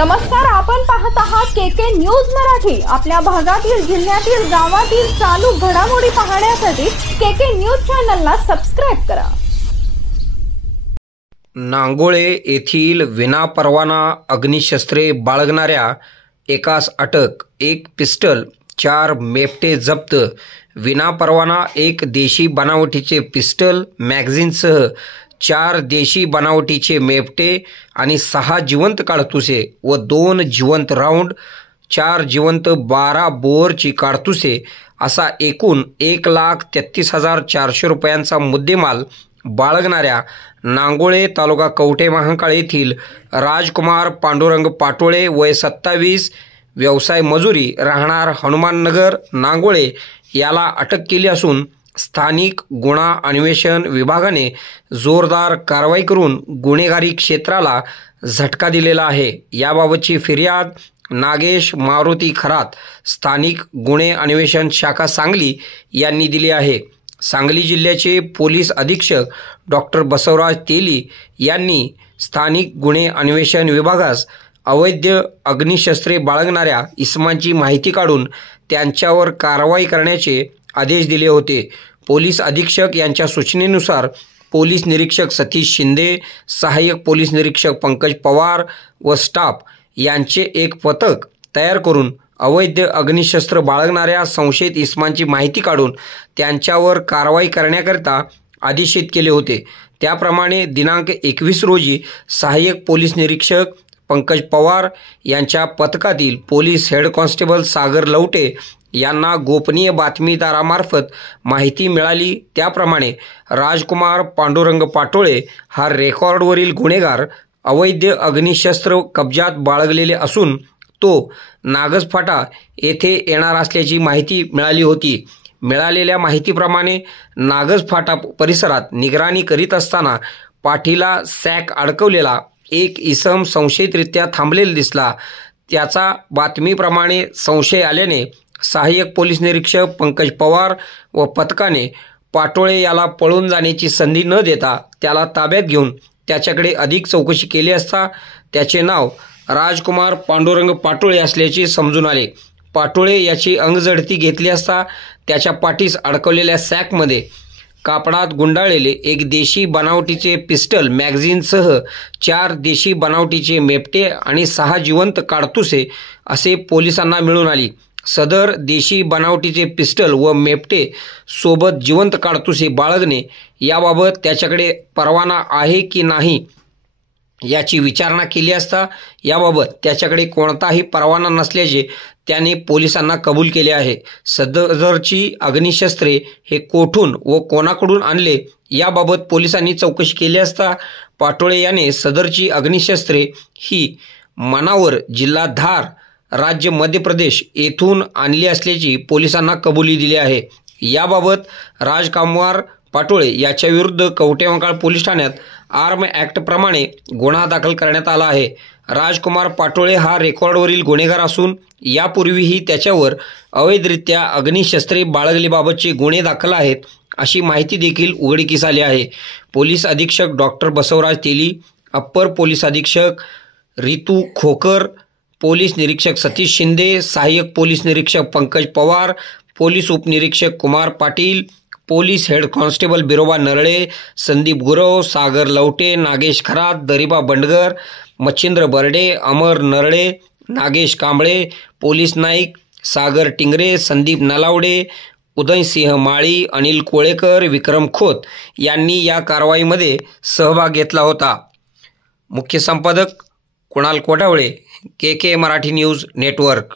नमस्कार, आपण पाहत आहात केके न्यूज मराठी। आपल्या भागातील, जिल्ह्यातील, गावातील चालू घडामोडी पाहण्यासाठी केके न्यूज चॅनलला सबस्क्राइब करा। नांगोळे येथील विनापरवाना अग्निशस्त्रे बाळगणाऱ्या एकास अटक, 1 पिस्टल, 4 मेपटे जप्त। विनापरवाना 1 देशी बनावटीचे पिस्टल मॅगझिनसह 4 देशी बनावटीचे मेपटे आणि 6 जिवंत काडतुसे व 2 जिवंत राऊंड, 4 जिवंत 12 बोअरची काडतुसे असा एकूण 1,33,400 रुपयांचा मुद्देमाल बाळगणाऱ्या नांगोळे तालुका कवठे महांकाळ येथील राजकुमार पांडुरंग पाटोळे, वय 27, व्यवसाय मजुरी, राहणार हनुमाननगर, नांगोळे याला अटक केली असून स्थानिक गुन्हा अन्वेषण विभागाने जोरदार कारवाई करून गुन्हेगारी क्षेत्राला झटका दिलेला आहे। याबाबतची फिर्याद नागेश मारुती खरात, स्थानिक गुन्हे अन्वेषण शाखा सांगली यांनी दिली आहे। सांगली जिल्ह्याचे पोलीस अधीक्षक डॉक्टर बसवराज तेली यांनी स्थानिक गुन्हे अन्वेषण विभागास अवैध अग्निशस्त्रे बाळगणाऱ्या इसमांची माहिती काढून त्यांच्यावर कारवाई करण्याचे आदेश दिले होते। पोलीस अधीक्षक यांच्या सूचनेनुसार पोलीस निरीक्षक सतीश शिंदे, सहाय्यक पोलीस निरीक्षक पंकज पवार व स्टाफ यांचे एक पथक तयार करून अवैध अग्निशस्त्र बाळगणाऱ्या संशयित इसमांची माहिती काढून त्यांच्यावर कारवाई करण्याकरिता आदेशित केले होते। त्याप्रमाणे दिनांक 21 रोजी सहाय्यक पोलीस निरीक्षक पंकज पवार यांच्या पथकातील पोलीस हेड कॉन्स्टेबल सागर लवटे यांना गोपनीय बातमीदारामार्फत माहिती मिळाली। त्याप्रमाणे राजकुमार पांडुरंग पाटोळे हा रेकॉर्डवरील गुन्हेगार अवैध अग्निशस्त्र कब्जात बाळगलेले असून तो नागजफाटा येथे येणार असल्याची माहिती मिळाली होती। मिळालेल्या माहितीप्रमाणे नागजफाटा परिसरात निगराणी करीत असताना पाठीला सॅक अडकवलेला एक इसम संशयितरित्या थांबलेला दिसला। त्याचा बातमीप्रमाणे संशय आल्याने सहाय्यक पोलीस निरीक्षक पंकज पवार व पथकाने पाटोळे याला पळून जाण्याची संधी न देता त्याला ताब्यात घेऊन त्याच्याकडे अधिक चौकशी केली असता त्याचे नाव राजकुमार पांडुरंग पाटोळे असल्याचे समजून आले। पाटोळे याची अंगझडती घेतली असता त्याच्या पाठीस अडकवलेल्या सॅकमध्ये कापडात गुंडाळलेले 1 देशी बनावटीचे पिस्टल मॅगझिनसह 4 देशी बनावटीचे मेपटे आणि 6 जिवंत काडतुसे असे पोलिसांना मिळून आली। सदर देशी बनावटीचे पिस्टल व मेपटे सोबत जिवंत काडतुसे बाळगणे याबाबत त्याच्याकडे परवाना आहे की नाही याची विचारणा केली असता याबाबत त्याच्याकडे कोणताही परवाना नसल्याचे त्याने पोलिसांना कबूल केले आहे। सदरची अग्निशस्त्रे हे कोठून व कोणाकडून आणले याबाबत पोलिसांनी चौकशी केली असता पाटोळे याने सदरची अग्निशस्त्रे ही मनावर, जिल्हा धार, राज्य मध्य प्रदेश येथून आणली असल्याची पोलिसांना कबुली दिली आहे। याबाबत राजकुमार पाटोळे याच्या विरुद्ध कवठे महांकाळ पोलीस ठाण्यात आर्म ॲक्ट प्रमाणे गुन्हा दाखल करण्यात आला आहे। राजकुमार पाटोळे हा रेकॉर्डवरील गुन्हेगार असून यापूर्वीही त्याच्यावर अवैधरित्या अग्निशस्त्रे बाळगलीबाबतचे गुन्हे दाखल आहेत अशी माहिती देखील उघडकीस आली आहे। पोलीस अधीक्षक डॉक्टर बसवराज तेली, अप्पर पोलीस अधीक्षक रितू खोकर, पोलीस निरीक्षक सतीश शिंदे, सहाय्यक पोलीस निरीक्षक पंकज पवार, पोलीस उपनिरीक्षक Kumar Patil, police head constable Biroba Narale, Sandeep Gurav, Sagar Lavate, Nagesh Kharat, Dariba Bandgar, Machhindra Barde, Amar Narale, Nagesh Kamble, police naik Sagar Tingre, Sandeep Nalawade, Udaysinh Mali, Anil Kolekar, Vikram Khot यांनी या कारवाईमध्ये सहभाग घेतला होता। मुख्य संपादक Kunal Kothawale, KK Marathi news network.